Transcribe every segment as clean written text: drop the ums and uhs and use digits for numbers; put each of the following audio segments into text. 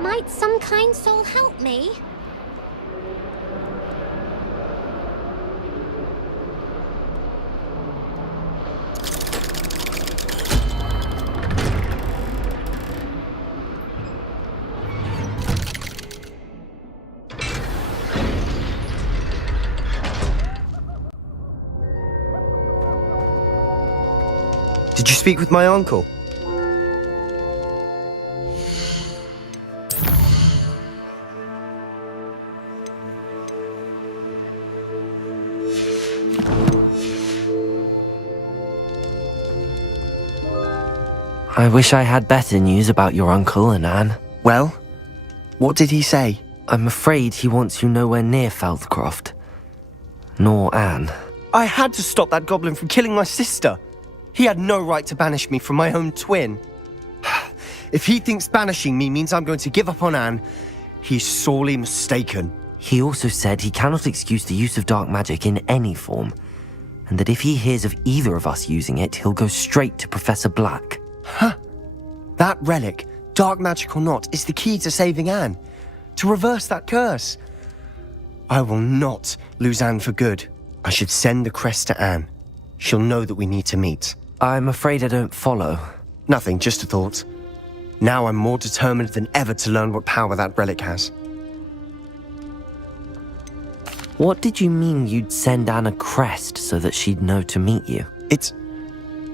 Might some kind soul help me? Did you speak with my uncle? I wish I had better news about your uncle and Anne. Well, what did he say? I'm afraid he wants you nowhere near Feldcroft. Nor Anne. I had to stop that goblin from killing my sister. He had no right to banish me from my own twin. If he thinks banishing me means I'm going to give up on Anne, he's sorely mistaken. He also said he cannot excuse the use of dark magic in any form, and that if he hears of either of us using it, he'll go straight to Professor Black. Huh. That relic, dark magic or not, is the key to saving Anne. To reverse that curse. I will not lose Anne for good. I should send the crest to Anne. She'll know that we need to meet. I'm afraid I don't follow. Nothing, just a thought. Now I'm more determined than ever to learn what power that relic has. What did you mean you'd send Anne a crest so that she'd know to meet you?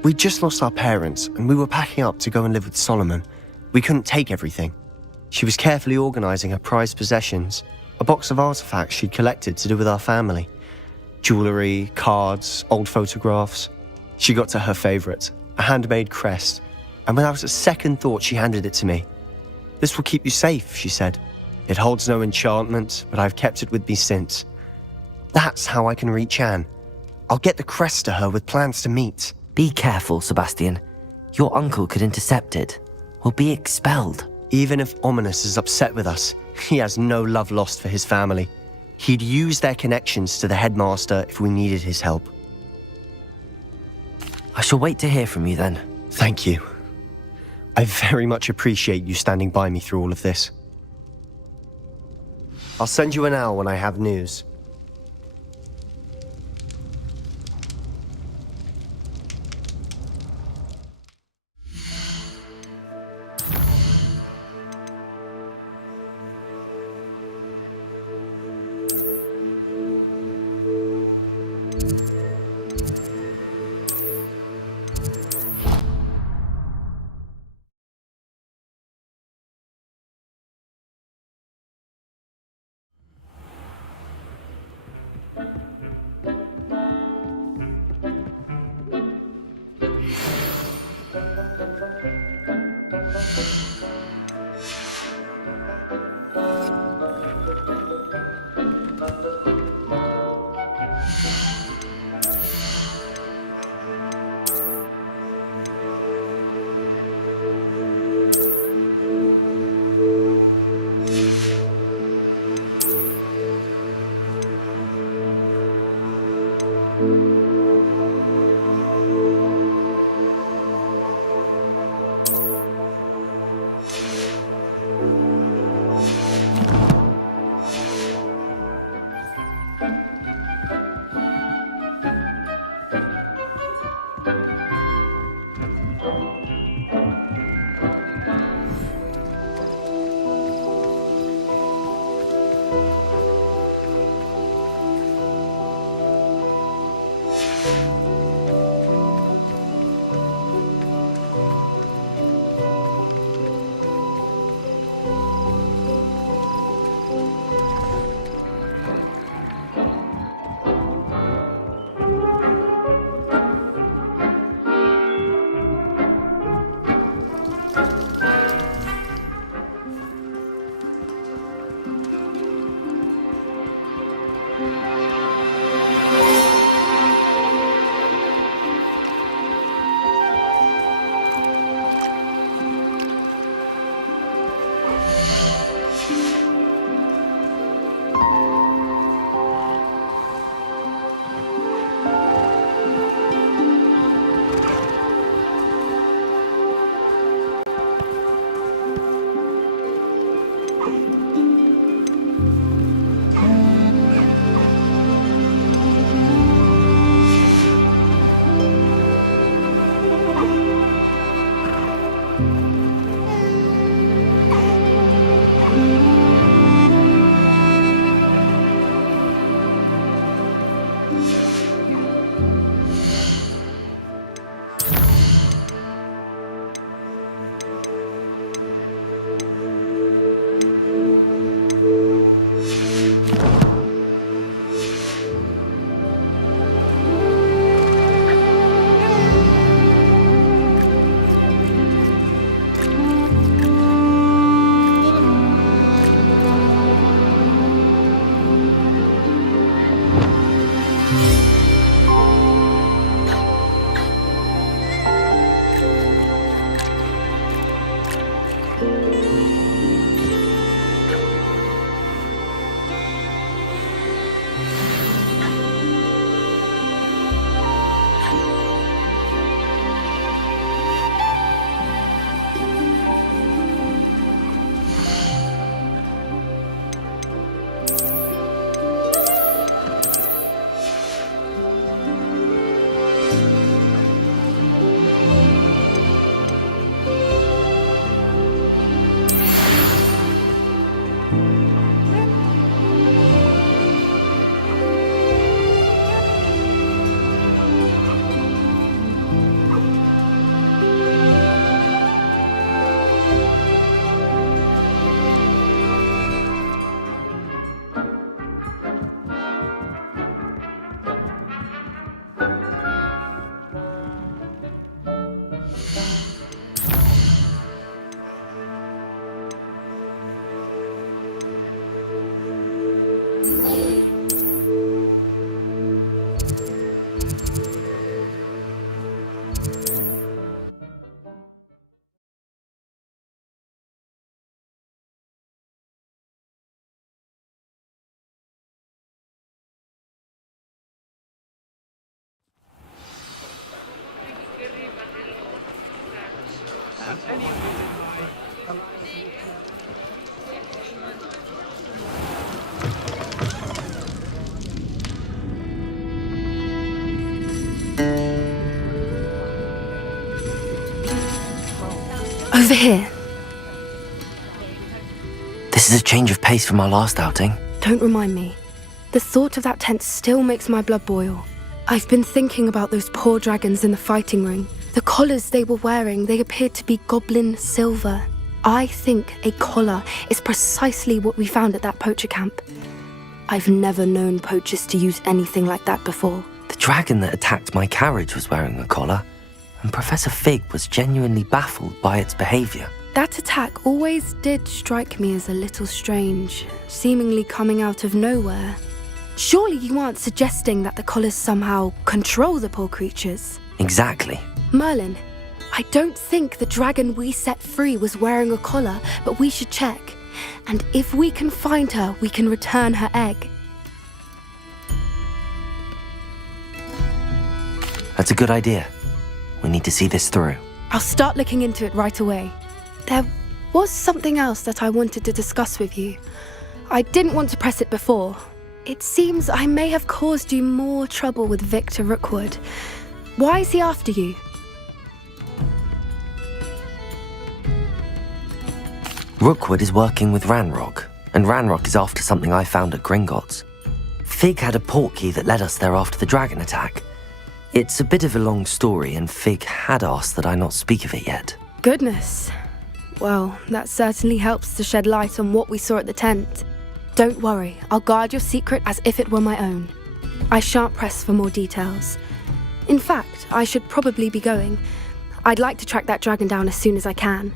We just lost our parents, and we were packing up to go and live with Solomon. We couldn't take everything. She was carefully organizing her prized possessions, a box of artifacts she'd collected to do with our family. Jewelry, cards, old photographs. She got to her favorite, a handmade crest, and without a second thought she handed it to me. This will keep you safe, she said. It holds no enchantment, but I've kept it with me since. That's how I can reach Anne. I'll get the crest to her with plans to meet. Be careful, Sebastian. Your uncle could intercept it, or be expelled. Even if Ominous is upset with us, he has no love lost for his family. He'd use their connections to the headmaster if we needed his help. I shall wait to hear from you then. Thank you. I very much appreciate you standing by me through all of this. I'll send you an owl when I have news. Over here. This is a change of pace from our last outing. Don't remind me. The thought of that tent still makes my blood boil. I've been thinking about those poor dragons in the fighting ring. The collars they were wearing, they appeared to be goblin silver. I think a collar is precisely what we found at that poacher camp. I've never known poachers to use anything like that before. The dragon that attacked my carriage was wearing a collar, and Professor Fig was genuinely baffled by its behavior. That attack always did strike me as a little strange, seemingly coming out of nowhere. Surely you aren't suggesting that the collars somehow control the poor creatures? Exactly. Merlin, I don't think the dragon we set free was wearing a collar, but we should check. And if we can find her, we can return her egg. That's a good idea. We need to see this through. I'll start looking into it right away. There was something else that I wanted to discuss with you. I didn't want to press it before. It seems I may have caused you more trouble with Victor Rookwood. Why is he after you? Rookwood is working with Ranrock, and Ranrock is after something I found at Gringotts. Fig had a portkey that led us there after the dragon attack. It's a bit of a long story, and Fig had asked that I not speak of it yet. Goodness. Well, that certainly helps to shed light on what we saw at the tent. Don't worry, I'll guard your secret as if it were my own. I shan't press for more details. In fact, I should probably be going. I'd like to track that dragon down as soon as I can.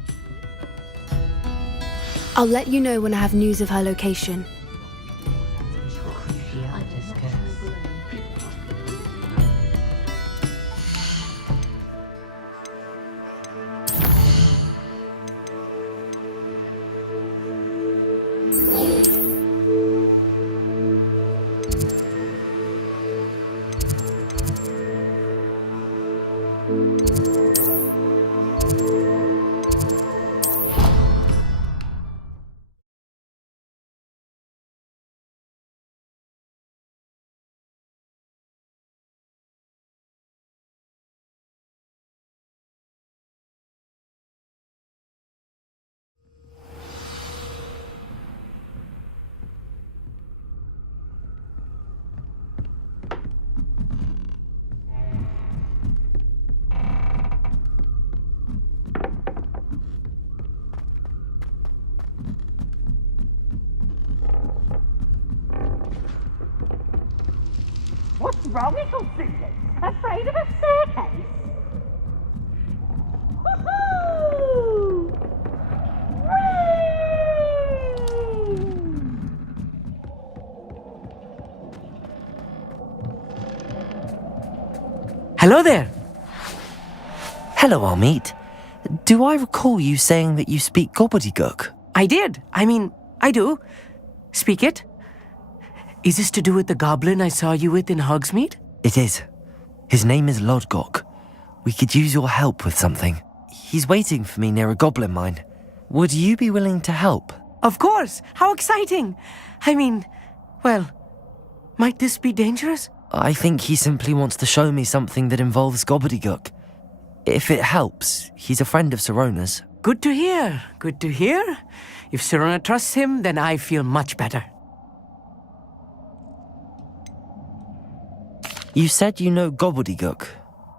I'll let you know when I have news of her location. What's wrong, little Susan? Afraid of a staircase? Woohoo! Whee! Hello there. Hello, Armeet. Do I recall you saying that you speak gobbledygook? I did. I do. Speak it. Is this to do with the goblin I saw you with in Hogsmeade? It is. His name is Lodgok. We could use your help with something. He's waiting for me near a goblin mine. Would you be willing to help? Of course. How exciting. Well, might this be dangerous? I think he simply wants to show me something that involves gobbledygook. If it helps, he's a friend of Sirona's. Good to hear. Good to hear. If Sirona trusts him, then I feel much better. You said you know gobbledygook,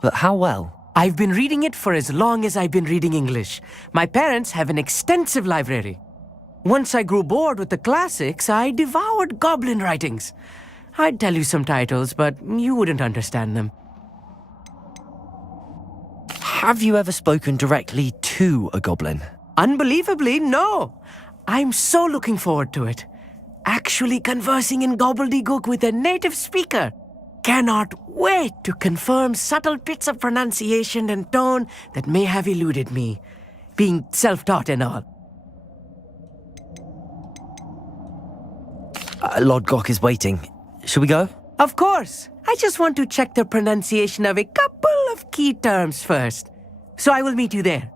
but how well? I've been reading it for as long as I've been reading English. My parents have an extensive library. Once I grew bored with the classics, I devoured goblin writings. I'd tell you some titles, but you wouldn't understand them. Have you ever spoken directly to a goblin? Unbelievably, no. I'm so looking forward to it. Actually conversing in gobbledygook with a native speaker. Cannot wait to confirm subtle bits of pronunciation and tone that may have eluded me, being self-taught and all. Lodgok is waiting. Shall we go? Of course. I just want to check the pronunciation of a couple of key terms first. So I will meet you there.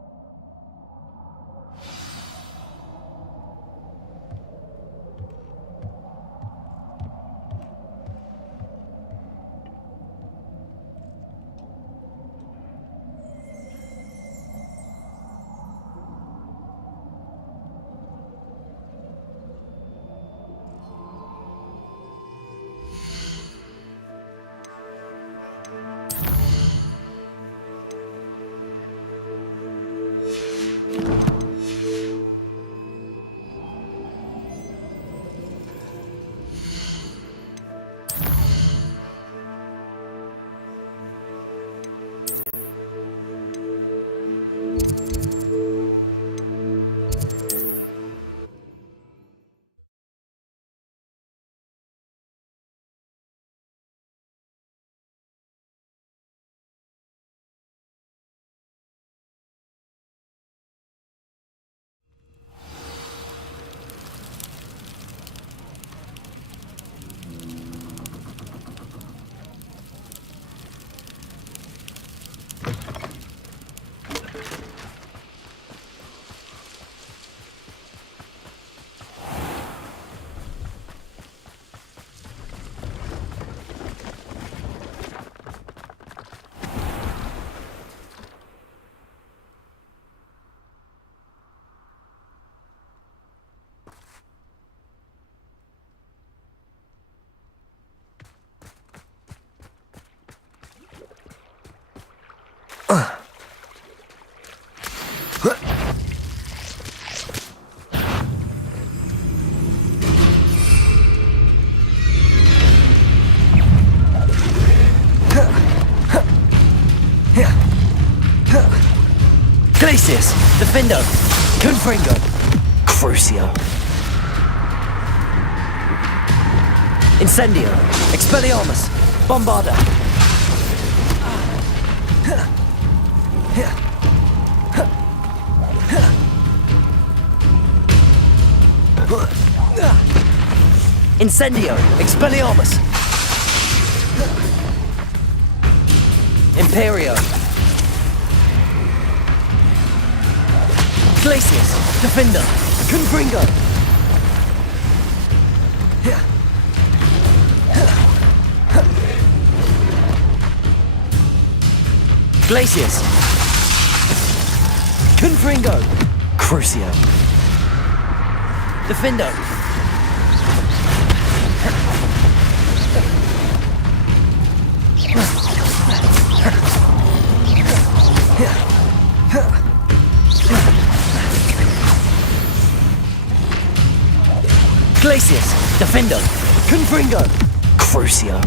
Glacius, Defendo, Confringo, Crucio. Incendio, Expelliarmus, Bombarda. Incendio, Expelliarmus. Imperio. Glacius, Defender, Confringo. Glacius, Confringo, Crucio. Defendo. Glacius, Defendo, Confringo, Crucio.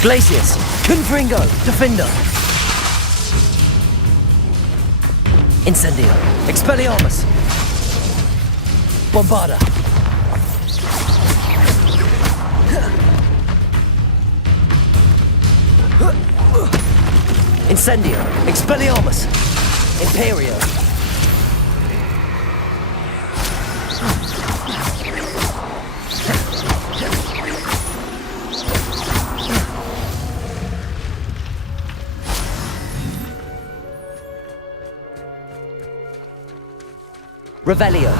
Glacius, Confringo, Defender. Incendio, Expelliarmus. Bombarda. Incendio, Expelliarmus. Imperio. Revelio.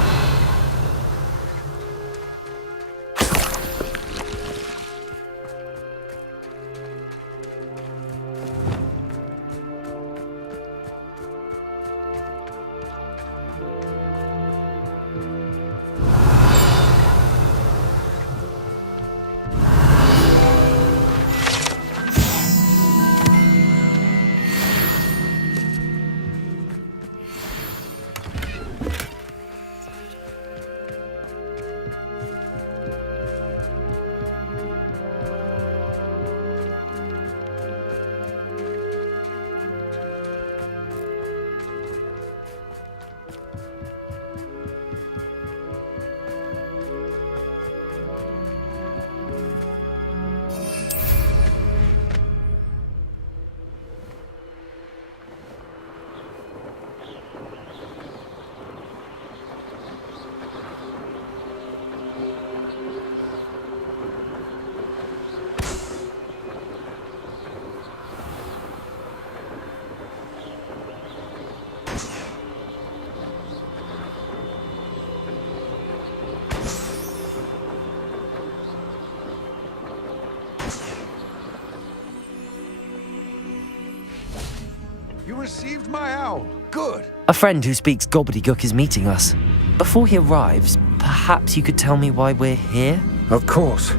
You received my owl. Good. A friend who speaks gobbledygook is meeting us. Before he arrives, perhaps you could tell me why we're here? Of course.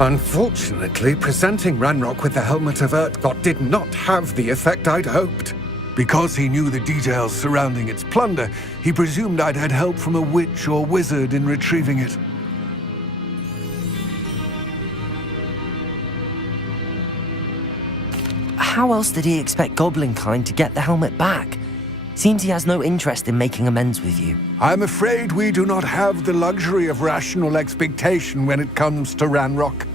Unfortunately, presenting Ranrock with the Helmet of Urtkot did not have the effect I'd hoped. Because he knew the details surrounding its plunder, he presumed I'd had help from a witch or wizard in retrieving it. How else did he expect Goblinkind to get the helmet back? Seems he has no interest in making amends with you. I'm afraid we do not have the luxury of rational expectation when it comes to Ranrock.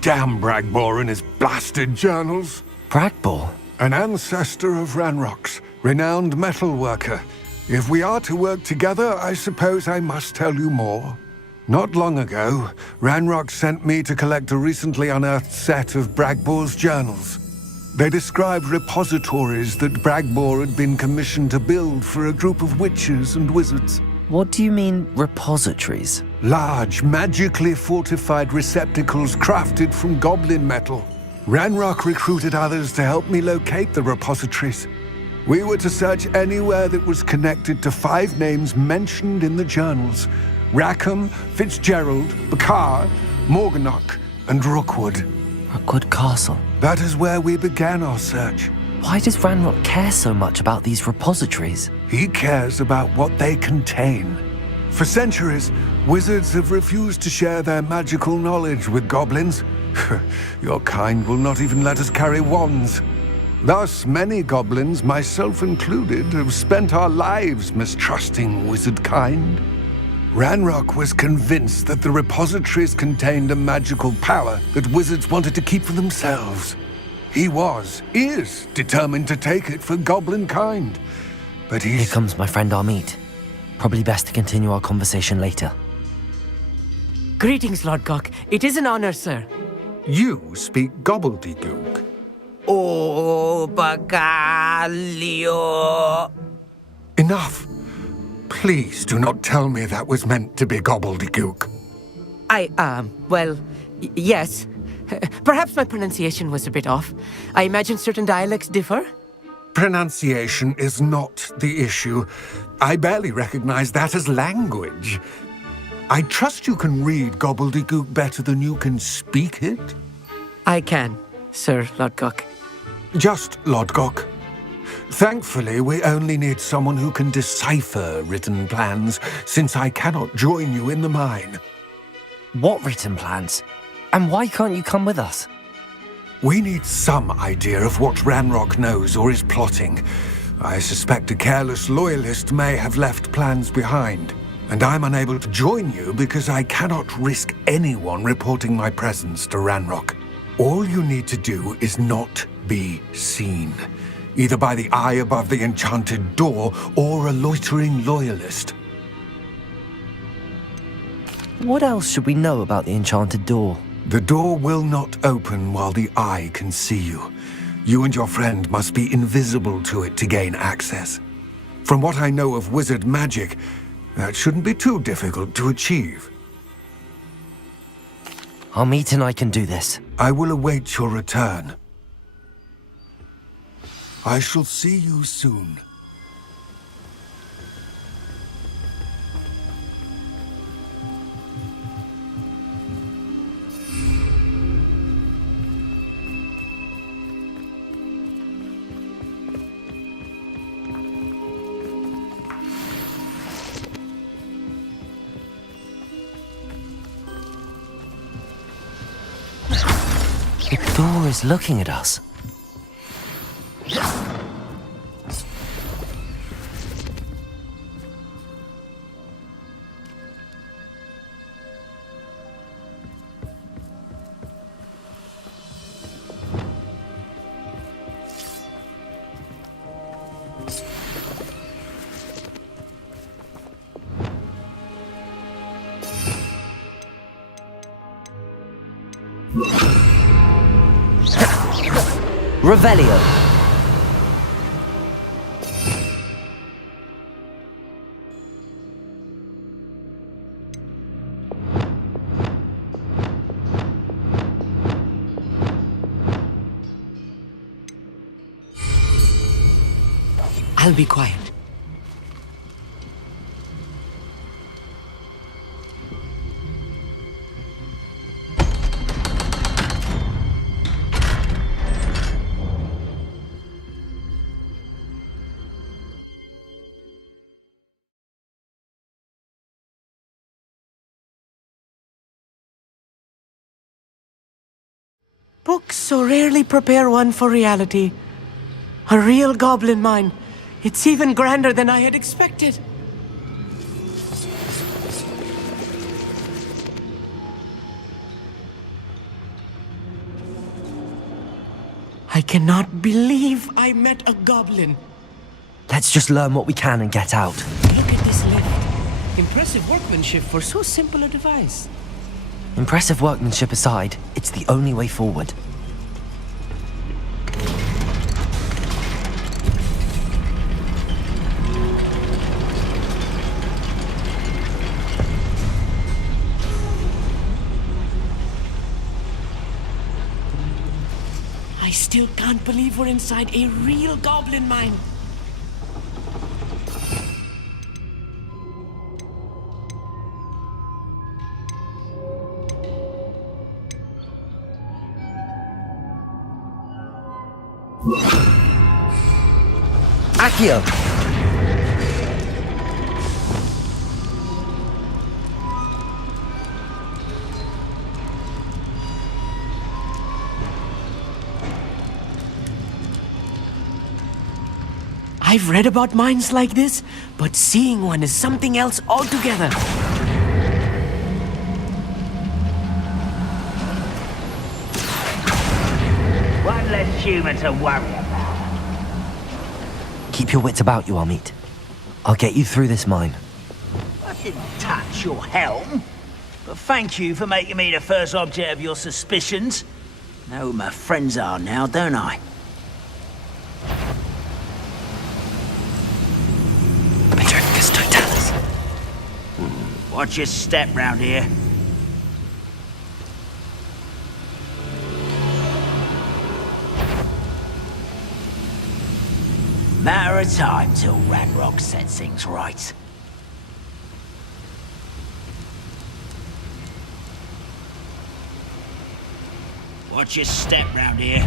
Damn Bragbor and his blasted journals. Bragbor? An ancestor of Ranrock's, renowned metal worker. If we are to work together, I suppose I must tell you more. Not long ago, Ranrock sent me to collect a recently unearthed set of Bragbor's journals. They described repositories that Bragbor had been commissioned to build for a group of witches and wizards. What do you mean, repositories? Large, magically fortified receptacles crafted from goblin metal. Ranrock recruited others to help me locate the repositories. We were to search anywhere that was connected to 5 names mentioned in the journals: Rackham, Fitzgerald, Bakar, Morganach, and Rookwood. Rookwood Castle. That is where we began our search. Why does Ranrock care so much about these repositories? He cares about what they contain. For centuries, wizards have refused to share their magical knowledge with goblins. Your kind will not even let us carry wands. Thus, many goblins, myself included, have spent our lives mistrusting wizard kind. Ranrock was convinced that the repositories contained a magical power that wizards wanted to keep for themselves. He is determined to take it for goblin kind. But Here comes my friend Amit. Probably best to continue our conversation later. Greetings, Lord Gok. It is an honor, sir. You speak gobbledygook. Oh, Bacalio. Enough. Please do not tell me that was meant to be gobbledygook. Yes. Perhaps my pronunciation was a bit off. I imagine certain dialects differ. Pronunciation is not the issue. I barely recognize that as language. I trust you can read gobbledygook better than you can speak it? I can, Sir Lord Gok. Just Lodgok. Thankfully, we only need someone who can decipher written plans, since I cannot join you in the mine. What written plans? And why can't you come with us? We need some idea of what Ranrock knows or is plotting. I suspect a careless loyalist may have left plans behind, and I'm unable to join you because I cannot risk anyone reporting my presence to Ranrock. All you need to do is not be seen, either by the eye above the enchanted door or a loitering loyalist. What else should we know about the enchanted door? The door will not open while the eye can see you. You and your friend must be invisible to it to gain access. From what I know of wizard magic, that shouldn't be too difficult to achieve. Amit and I can do this. I will await your return. I shall see you soon. The door is looking at us. Revelio. I'll be quiet. Books so rarely prepare one for reality. A real goblin mine. It's even grander than I had expected. I cannot believe I met a goblin. Let's just learn what we can and get out. Look at this lift. Impressive workmanship for so simple a device. Impressive workmanship aside, it's the only way forward. I still can't believe we're inside a real goblin mine. Accio! I've read about mines like this, but seeing one is something else altogether. One less human to worry about. Keep your wits about you, Amit. I'll get you through this mine. I didn't touch your helm, but thank you for making me the first object of your suspicions. Know who my friends are now, don't I? Petricus Totalis. Watch your step round here. Matter of time till Ranrock sets things right. Watch your step round here.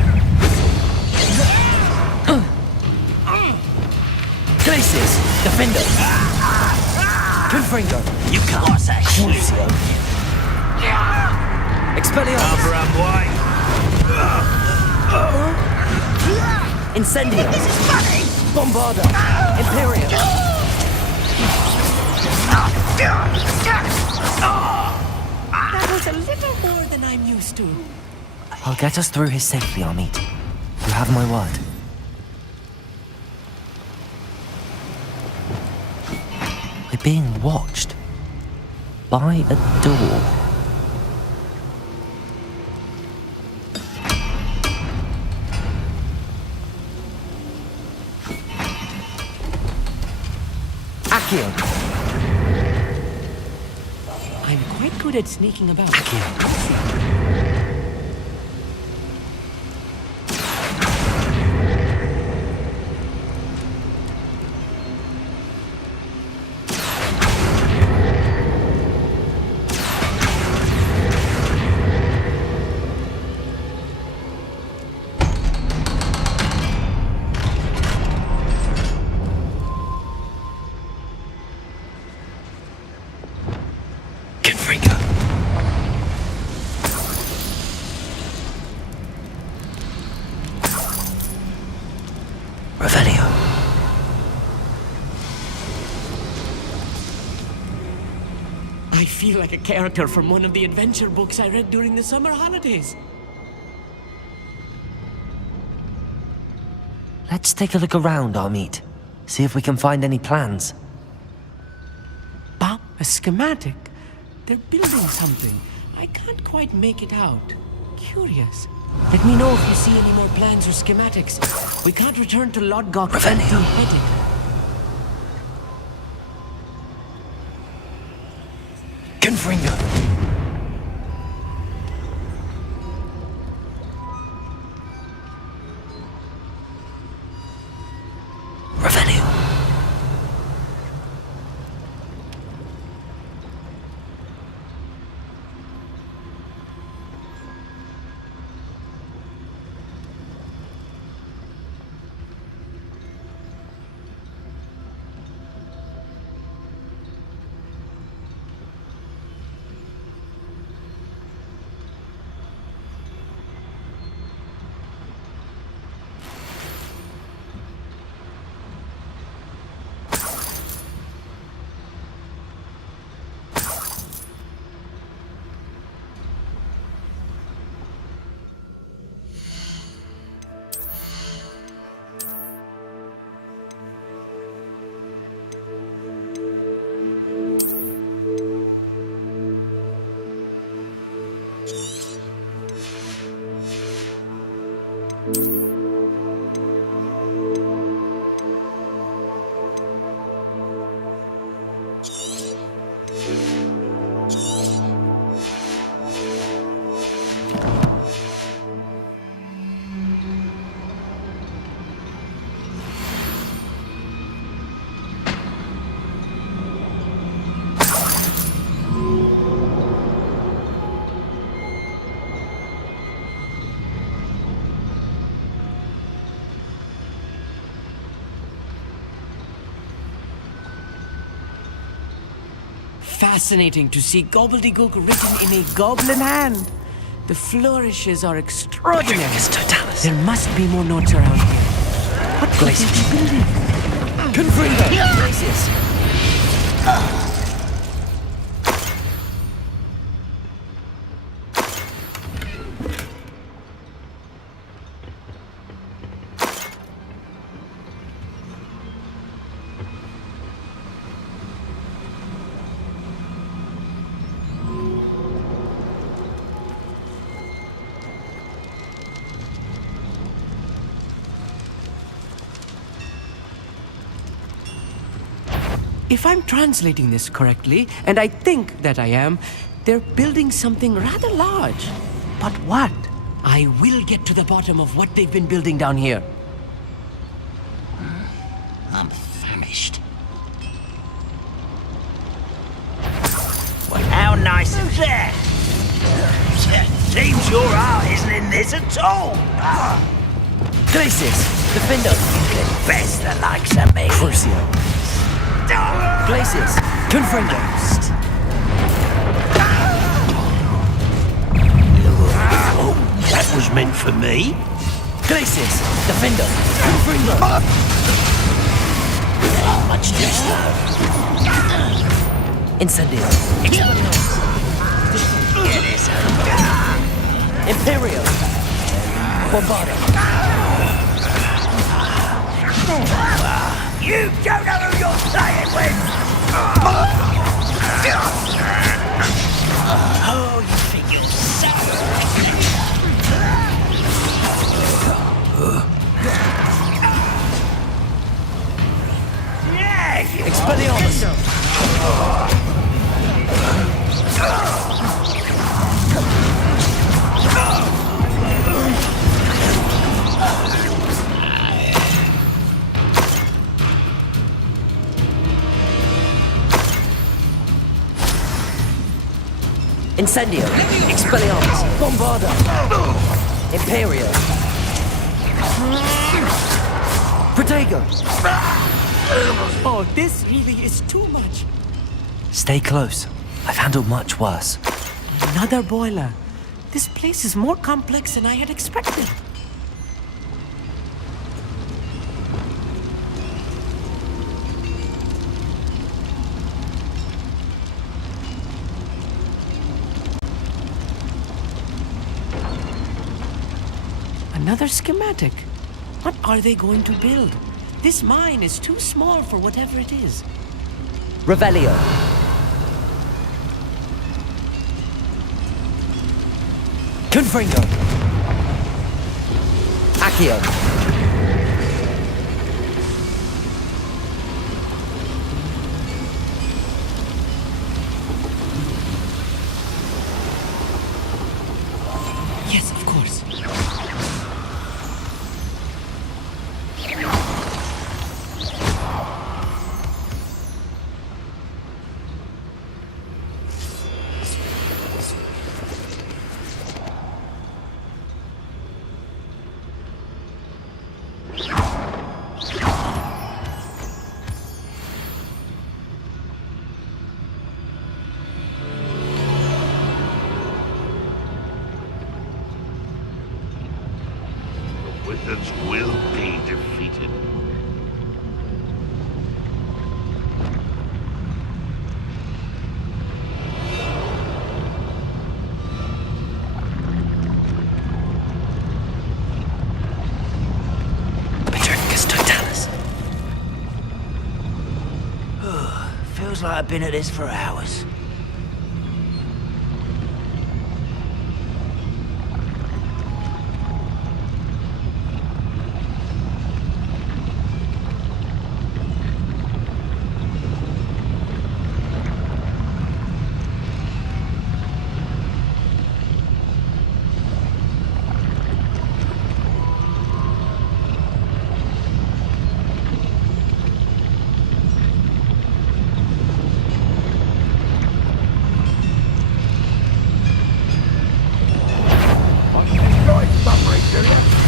Glacius, Defender. Confringo. You can't. What's that shit? Expelliarmus. Cover up, white. Incendio. This is funny. Bombarda. Imperium. That was a little more than I'm used to. I'll get us through here safely, Amit. You have my word. We're being watched. By a door. Accio. I'm quite good at sneaking about. Revelio. I feel like a character from one of the adventure books I read during the summer holidays. Let's take a look around, Amit. See if we can find any plans. Bah, a schematic. They're building something. I can't quite make it out. Curious. Let me know if you see any more plans or schematics. We can't return to Lodgok empty-headed. Confringo. Revelio. Fascinating to see gobbledygook written in a goblin hand. The flourishes are extraordinary. There must be more notes around here. What could they be building? Confringo! Glacius! If I'm translating this correctly, and I think that I am, they're building something rather large. But what? I will get to the bottom of what they've been building down here. I'm famished. Well, how nice of that! Seems your art isn't in this at all. Glacius! Defender! You can best the likes of me. Crucio! Glacius! Confringo! Oh, that was meant for me. Glacius! Defender! Confringo! Much too slow. Incendio! Get this over. Imperio! Bombardo! You don't know who you're playing with! Oh, you think you're so... Yeah, you... Expelliarmus! Incendio! Expelliarmus! Bombardo! Imperio! Protego! Oh, this really is too much. Stay close. I've handled much worse. Another boiler. This place is more complex than I had expected. Another schematic. What are they going to build? This mine is too small for whatever it is. Revelio! Confringo! Accio! Yes, of course. Wizards will be defeated. Petrificus totalis. Feels like I've been at this for hours.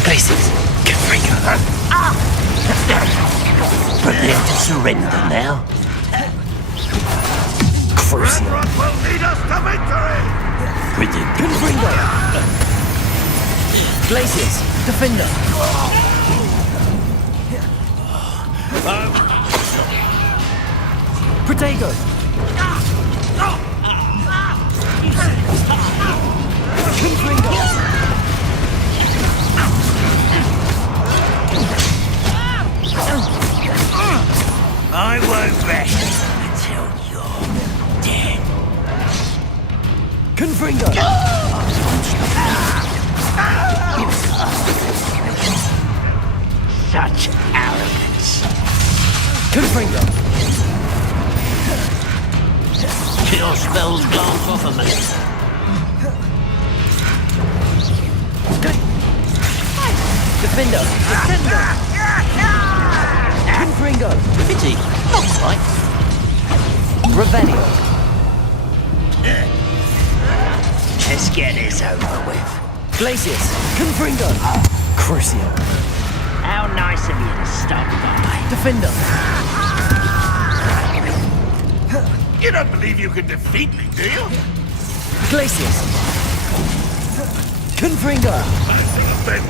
Glacius! Confringo! Prepare to surrender now. Crucio! Ranrock will lead us to victory! Confringo! Glacius! Defender! Protego! Confringo! I won't rest until you're dead. Confringo! Such arrogance. Confringo! Your spells glance off of me. Defender! Defender! Confringo! Pity, not quite. Revelio! Let's get this over with. Glacius! Confringo! Crucio! How nice of you to stop by. Defender! You don't believe you can defeat me, do you? Glacius! Confringo! I should have been.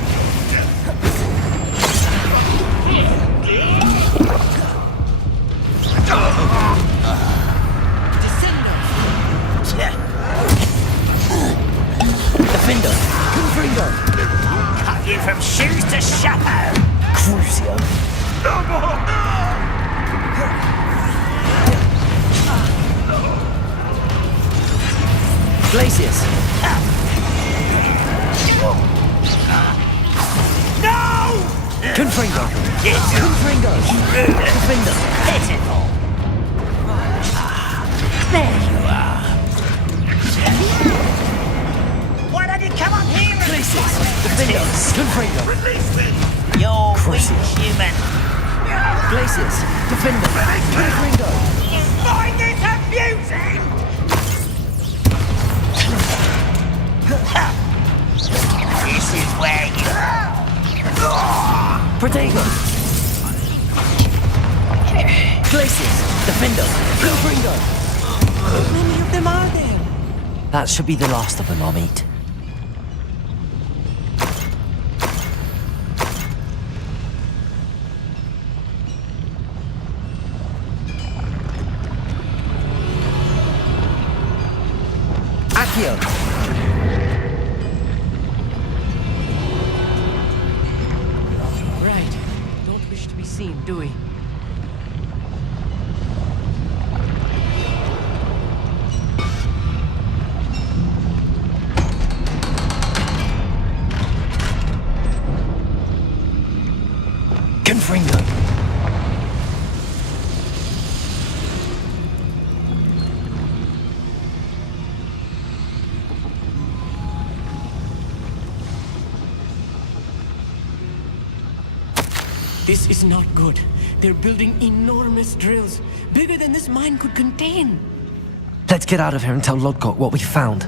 Defender! Confringo! Cut you from shoes to chapeau. Crucio! No more! Glacius! No! Confringo! Yes. Confringo! Defender! Pitiful. There you are. Why don't you come up here? Glacius! Defender! Confringo! Release me! You're weak Crucio. human. Glacius! Defender! Confringo! You find this amusing? This is where you... Protego! Glacius! Defender! Confringo! How many of them are there? That should be the last of them I'll meet. Accio! Right. Don't wish to be seen, do we? Confringo! This is not good. They're building enormous drills, bigger than this mine could contain. Let's get out of here and tell Lodgok what we found.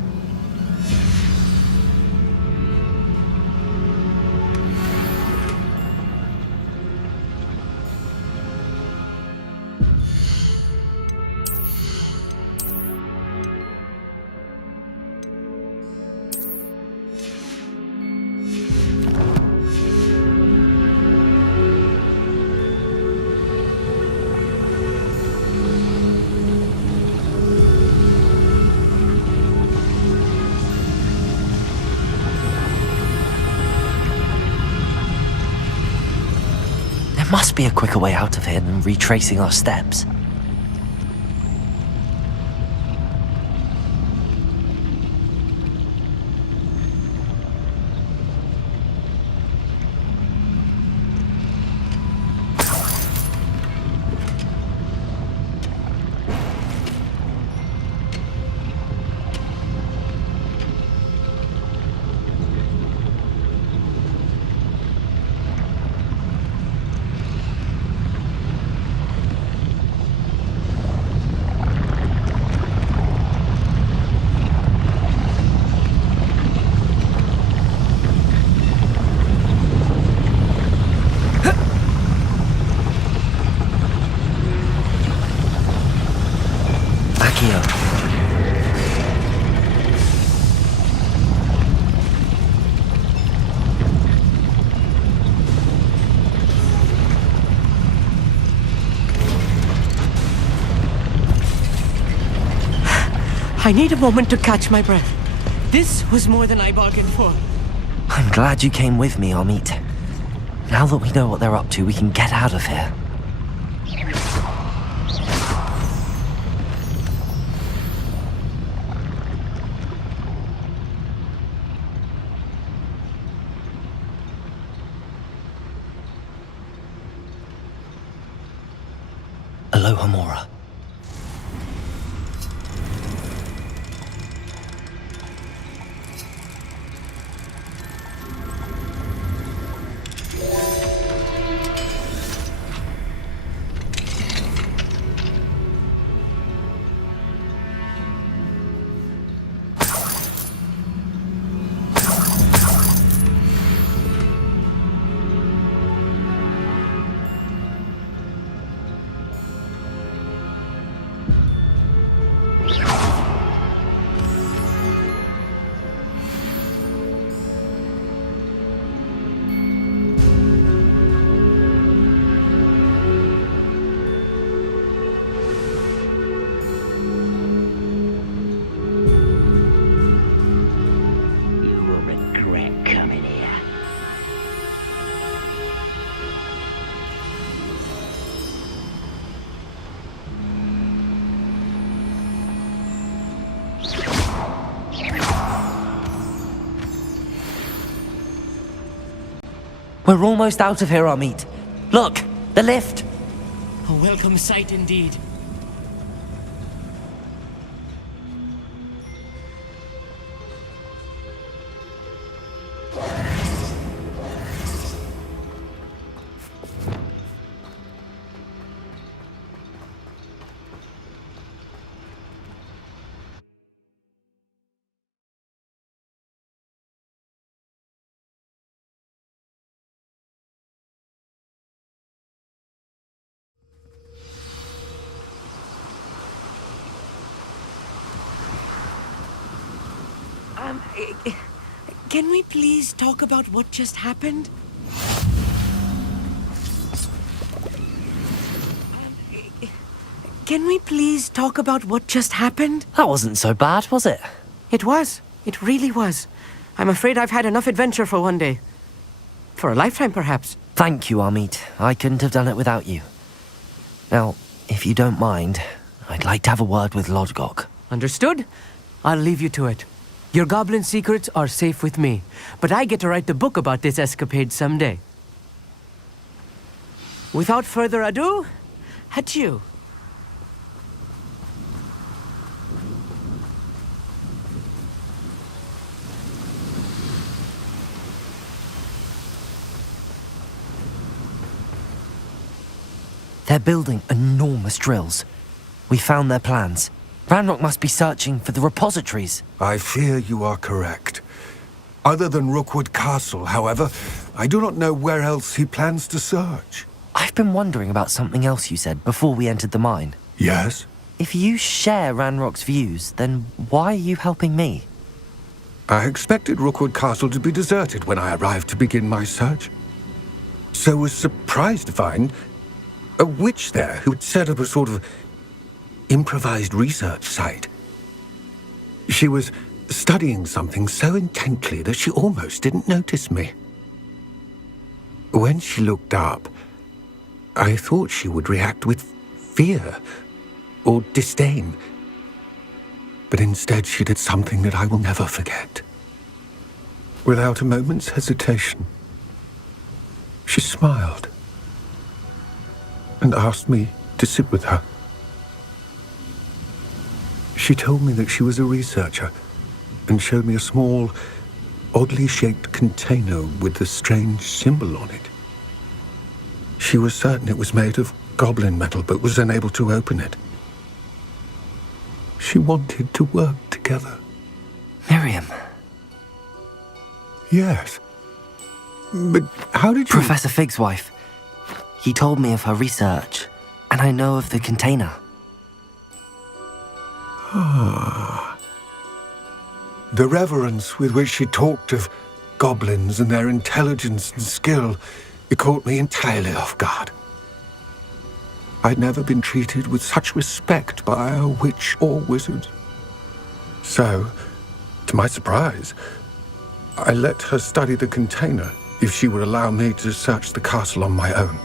There must be a quicker way out of here than retracing our steps. I need a moment to catch my breath. This was more than I bargained for. I'm glad you came with me, Amit. Now that we know what they're up to, we can get out of here. Aloha Mora. You will regret coming here. We're almost out of here, Amit. Look, the lift. A welcome sight indeed. Can we please talk about what just happened? Can we please talk about what just happened? That wasn't so bad, was it? It was. It really was. I'm afraid I've had enough adventure for one day. For a lifetime, perhaps. Thank you, Amit. I couldn't have done it without you. Now, if you don't mind, I'd like to have a word with Lodgok. Understood? I'll leave you to it. Your goblin secrets are safe with me, but I get to write the book about this escapade someday. Without further ado, adieu. They're building enormous drills. We found their plans. Ranrock must be searching for the repositories. I fear you are correct. Other than Rookwood Castle, however, I do not know where else he plans to search. I've been wondering about something else you said before we entered the mine. Yes? If you share Ranrock's views, then why are you helping me? I expected Rookwood Castle to be deserted when I arrived to begin my search. So was surprised to find a witch there who had set up a sort of improvised research site. She was studying something so intently that she almost didn't notice me. When she looked up, I thought she would react with fear or disdain. But instead she did something that I will never forget. Without a moment's hesitation, she smiled and asked me to sit with her. She told me that she was a researcher and showed me a small, oddly shaped container with a strange symbol on it. She was certain it was made of goblin metal, but was unable to open it. She wanted to work together. Miriam. Yes. But how did you... Professor Fig's wife. He told me of her research, and I know of the container. The reverence with which she talked of goblins and their intelligence and skill, it caught me entirely off guard. I'd never been treated with such respect by a witch or wizard. So, to my surprise, I let her study the container if she would allow me to search the castle on my own.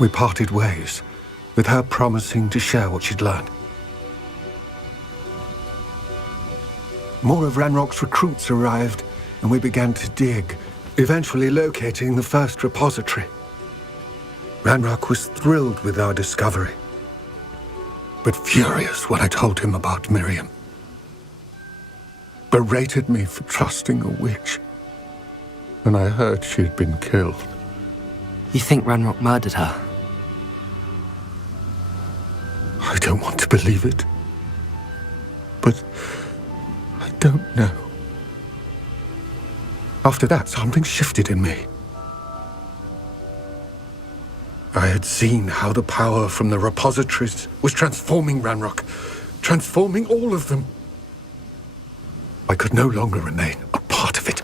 We parted ways, with her promising to share what she'd learned. More of Ranrock's recruits arrived, and we began to dig, eventually locating the first repository. Ranrock was thrilled with our discovery, but furious when I told him about Miriam. Berated me for trusting a witch, and I heard she had been killed. You think Ranrock murdered her? I don't want to believe it, but I don't know. After that, something shifted in me. I had seen how the power from the repositories was transforming Ranrock, transforming all of them. I could no longer remain a part of it.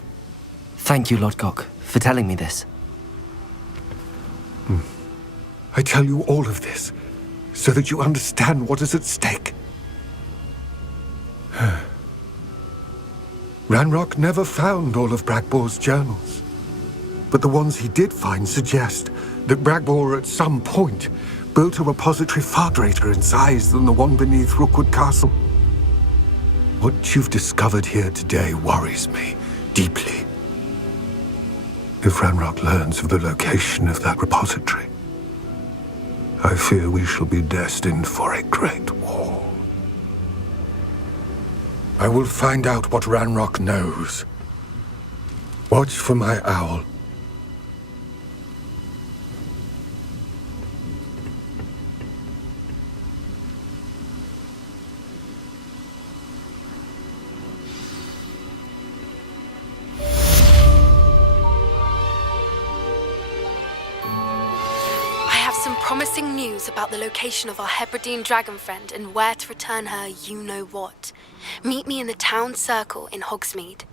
Thank you, Lodgok, for telling me this. I tell you all of this so that you understand what is at stake. Ranrock never found all of Bragbor's journals, but the ones he did find suggest that Bragbor at some point built a repository far greater in size than the one beneath Rookwood Castle. What you've discovered here today worries me deeply. If Ranrock learns of the location of that repository, I fear we shall be destined for a great war. I will find out what Ranrock knows. Watch for my owl. Promising news about the location of our Hebridean dragon friend and where to return her you-know-what. Meet me in the town circle in Hogsmeade.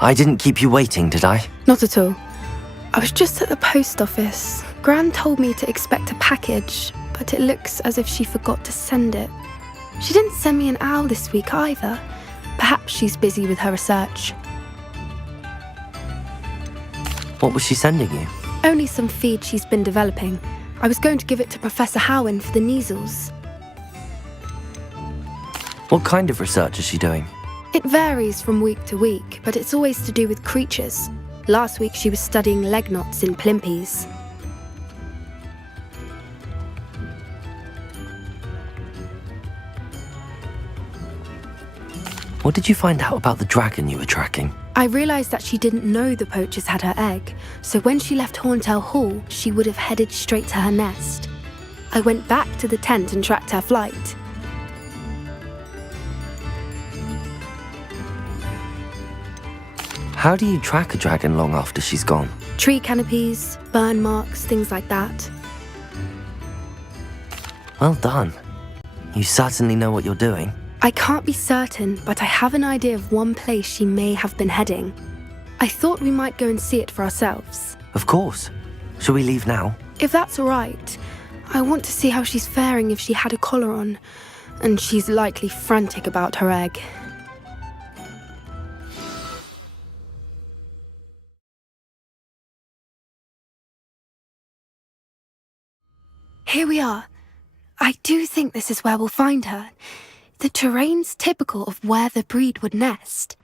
I didn't keep you waiting, did I? Not at all. I was just at the post office. Gran told me to expect a package, but it looks as if she forgot to send it. She didn't send me an owl this week either. Perhaps she's busy with her research. What was she sending you? Only some feed she's been developing. I was going to give it to Professor Howen for the measles. What kind of research is she doing? It varies from week to week, but it's always to do with creatures. Last week she was studying leg knots in plimpies. What did you find out about the dragon you were tracking? I realised that she didn't know the poachers had her egg, so when she left Horntail Hall, she would have headed straight to her nest. I went back to the tent and tracked her flight. How do you track a dragon long after she's gone? Tree canopies, burn marks, things like that. Well done. You certainly know what you're doing. I can't be certain, but I have an idea of one place she may have been heading. I thought we might go and see it for ourselves. Of course. Shall we leave now? If that's all right, I want to see how she's faring if she had a collar on, and she's likely frantic about her egg. Here we are. I do think this is where we'll find her. The terrain's typical of where the breed would nest.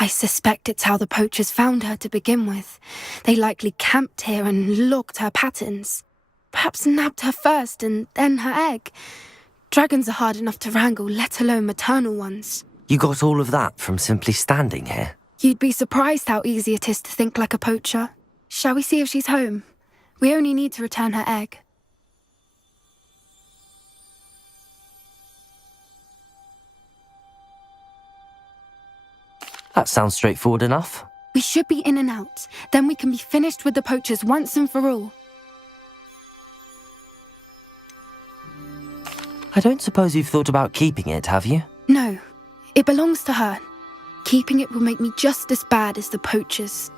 I suspect it's how the poachers found her to begin with. They likely camped here and logged her patterns. Perhaps nabbed her first and then her egg. Dragons are hard enough to wrangle, let alone maternal ones. You got all of that from simply standing here? You'd be surprised how easy it is to think like a poacher. Shall we see if she's home? We only need to return her egg. That sounds straightforward enough. We should be in and out. Then we can be finished with the poachers once and for all. I don't suppose you've thought about keeping it, have you? No, it belongs to her. Keeping it will make me just as bad as the poachers.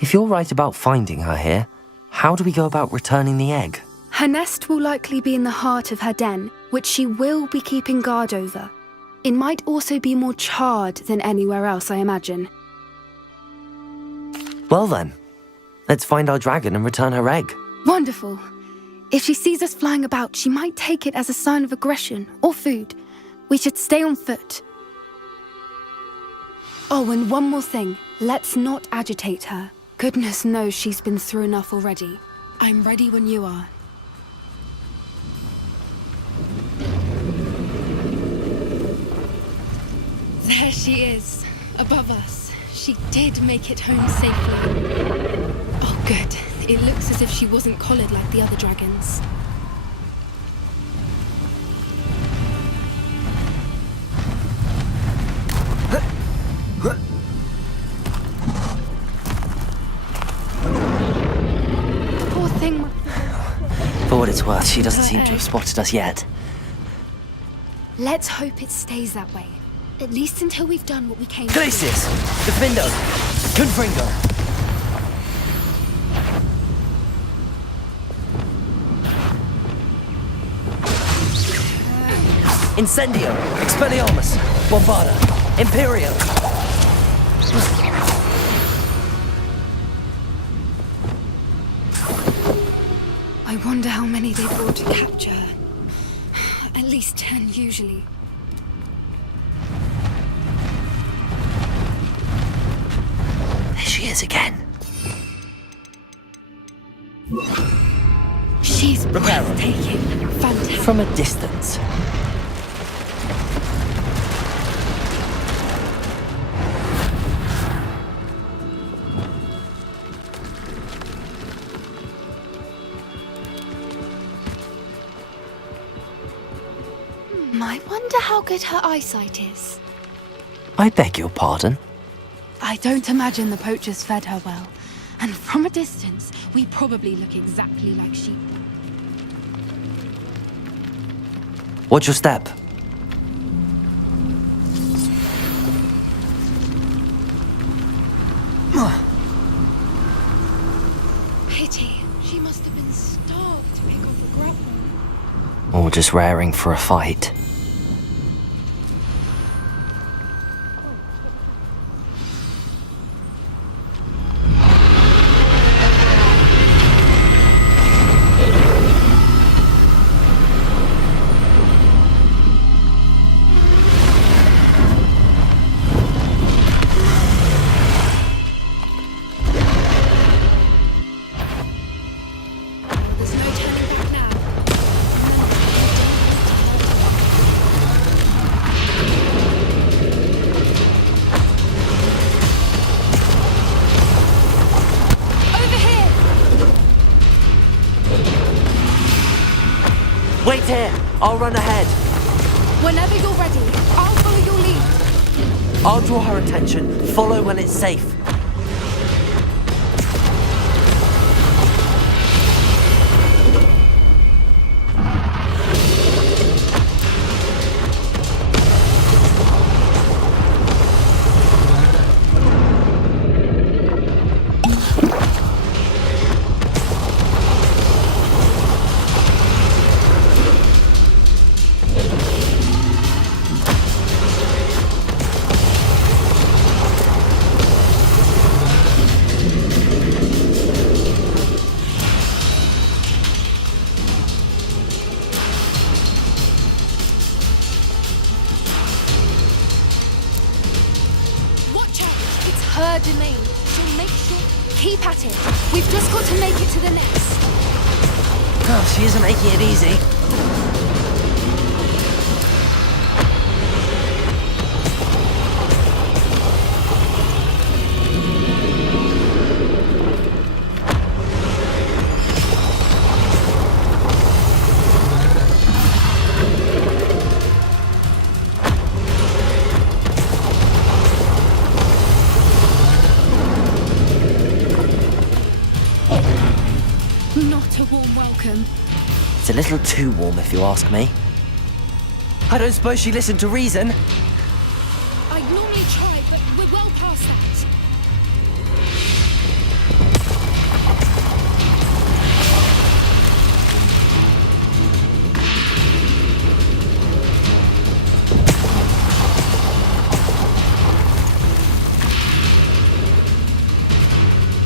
If you're right about finding her here, how do we go about returning the egg? Her nest will likely be in the heart of her den, which she will be keeping guard over. It might also be more charred than anywhere else, I imagine. Well then, let's find our dragon and return her egg. Wonderful. If she sees us flying about, she might take it as a sign of aggression or food. We should stay on foot. Oh, and one more thing. Let's not agitate her. Goodness knows she's been through enough already. I'm ready when you are. There she is, above us. She did make it home safely. Oh, good. It looks as if she wasn't collared like the other dragons. Poor thing. For what it's worth, she doesn't seem to have spotted us yet. Let's hope it stays that way. At least until we've done what we came to do. Glacius! Defendo! Confringo! Incendio! Expelliarmus! Bombarda! Imperio! I wonder how many they brought to capture her. At least 10 usually. There she is again. She's Prepare her. breathtaking. Fantastic. From a distance. I wonder how good her eyesight is. I beg your pardon? I don't imagine the poachers fed her well. And from a distance, we probably look exactly like sheep. Watch your step. or just raring for a fight. There's no turning back now. Over here! Wait here! I'll run ahead. Whenever you're ready, I'll follow your lead. I'll draw her attention. Follow when it's safe. Watch out! It's her domain. She'll make sure. Keep at it. We've just got to make it to the nest. Oh, she isn't making it easy. Not a warm welcome. It's a little too warm, if you ask me. I don't suppose she listened to reason. I'd normally try, but we're well past that.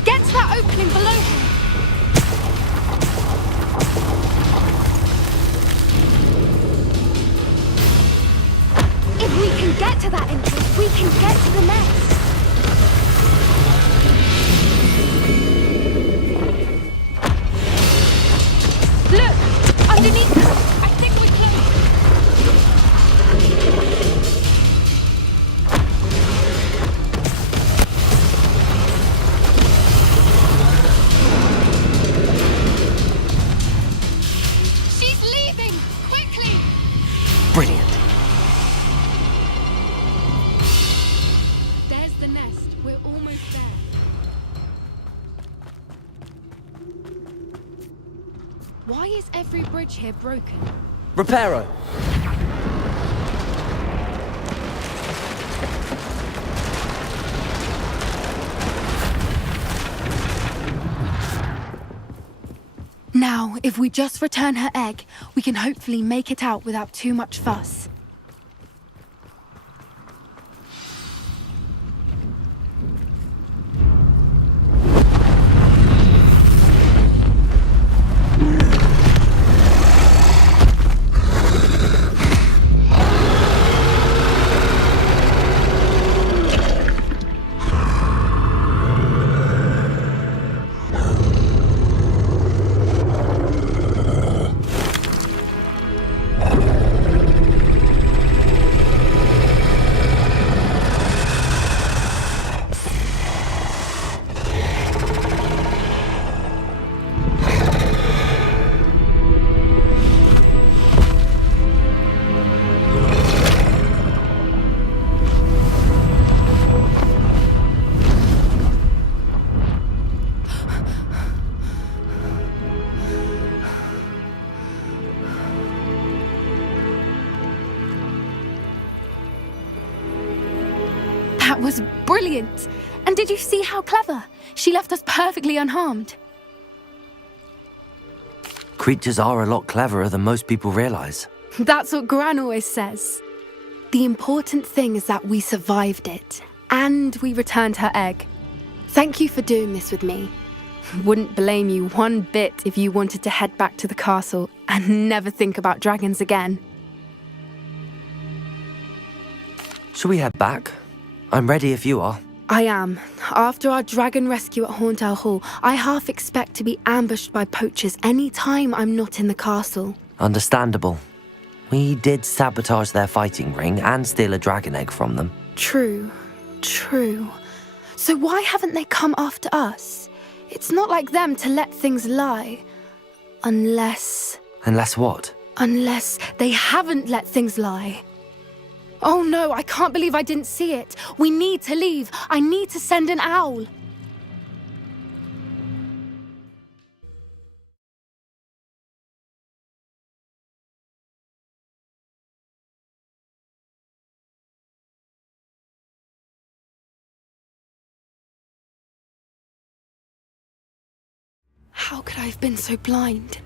Get to that opening below him. If we can get to that entrance, we can get to the nest. Look! Underneath us! I think we're close. She's leaving! Quickly! Brilliant. There's the nest. We're almost there. Why is every bridge here broken? Reparo. Now, if we just return her egg, we can hopefully make it out without too much fuss. That was brilliant! And did you see how clever? She left us perfectly unharmed. Creatures are a lot cleverer than most people realize. That's what Gran always says. The important thing is that we survived it, and we returned her egg. Thank you for doing this with me. Wouldn't blame you one bit if you wanted to head back to the castle and never think about dragons again. Shall we head back? I'm ready if you are. I am. After our dragon rescue at Horndale Hall, I half expect to be ambushed by poachers any time I'm not in the castle. Understandable. We did sabotage their fighting ring and steal a dragon egg from them. True. So why haven't they come after us? It's not like them to let things lie. Unless what? Unless they haven't let things lie. Oh no, I can't believe I didn't see it. We need to leave. I need to send an owl. How could I have been so blind?